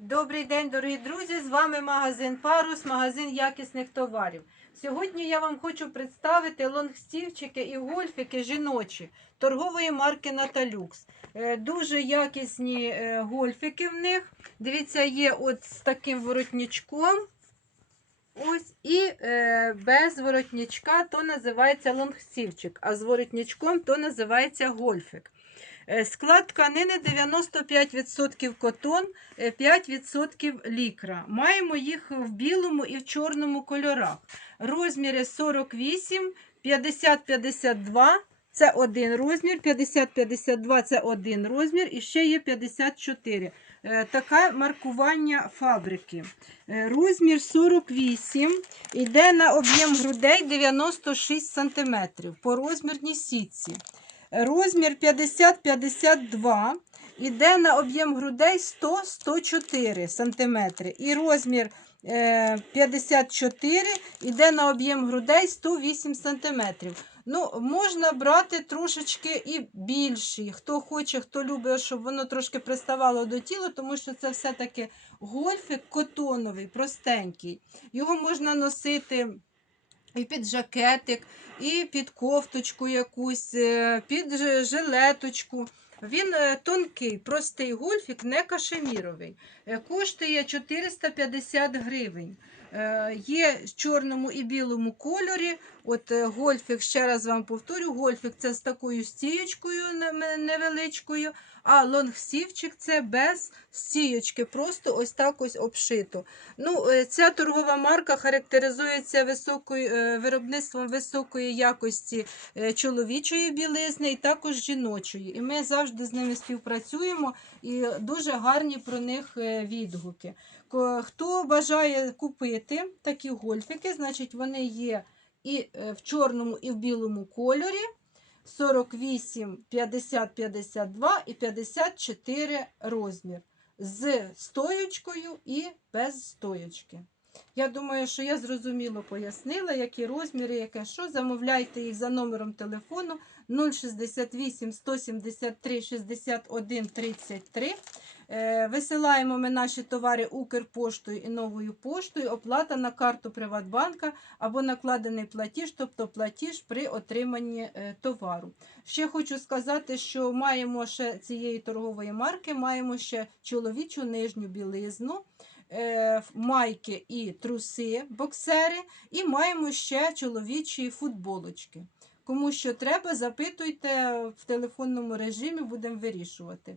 Добрий день, дорогі друзі! З вами магазин Парус, магазин якісних товарів. Сьогодні я вам хочу представити лонгстівчики і гольфики жіночі торгової марки Наталюкс. Е, Дуже якісні е, гольфики в них. Дивіться, є от з таким воротничком. Ось і е, без воротничка то називається лонгстівчик, а з воротничком то називається гольфик. Е, Склад тканини 95% котон, е, 5% лікра. Маємо їх в білому і в чорному кольорах. Розміри 48, 50-52 це один розмір, 50-52 це один розмір, і ще є 54. Е, Таке маркування фабрики. Е, Розмір 48, йде на об'єм грудей 96 см по розмірній сітці. Розмір 50-52 іде на об'єм грудей 100-104 см. І розмір е, 54 іде на об'єм грудей 108 см. Ну, можна брати трошечки і більші. Хто хоче, хто любить, щоб воно трошки приставало до тіла, тому що це все-таки гольфик котоновий, простенький. Його можна носити і під жакетик, і під кофточку якусь, е, під жилеточку. Він е, тонкий, простий гольфік, не кашеміровий. Е, Коштує 450 гривень. Е, Є в чорному і білому кольорі. От е, гольфік, ще раз вам повторю, гольфік це з такою стієчкою не- невеличкою, а лонгсівчик це без стієчки, просто ось так ось обшито. Ну, е, ця торгова марка характеризується високою, виробництвом високої якості чоловічої білизни і також жіночої. І ми завжди з ними співпрацюємо і дуже гарні про них відгуки. Ко- Хто бажає купити такі гольфики, значить вони є і е, в чорному, і в білому кольорі. 48, 50, 52 і 54 розмір з стоючкою і без стоючки. Я думаю, що я зрозуміло пояснила, які розміри, яке що. Замовляйте їх за номером телефону 068 173 61 33. Е, Висилаємо ми наші товари Укрпоштою і новою поштою. Оплата на карту Приватбанка або накладений платіж, тобто платіж при отриманні е, товару. Ще хочу сказати, що маємо ще цієї торгової марки, маємо ще чоловічу нижню білизну, е, майки і труси, боксери, і маємо ще чоловічі футболочки. Кому що треба, запитуйте в телефонному режимі, будемо вирішувати.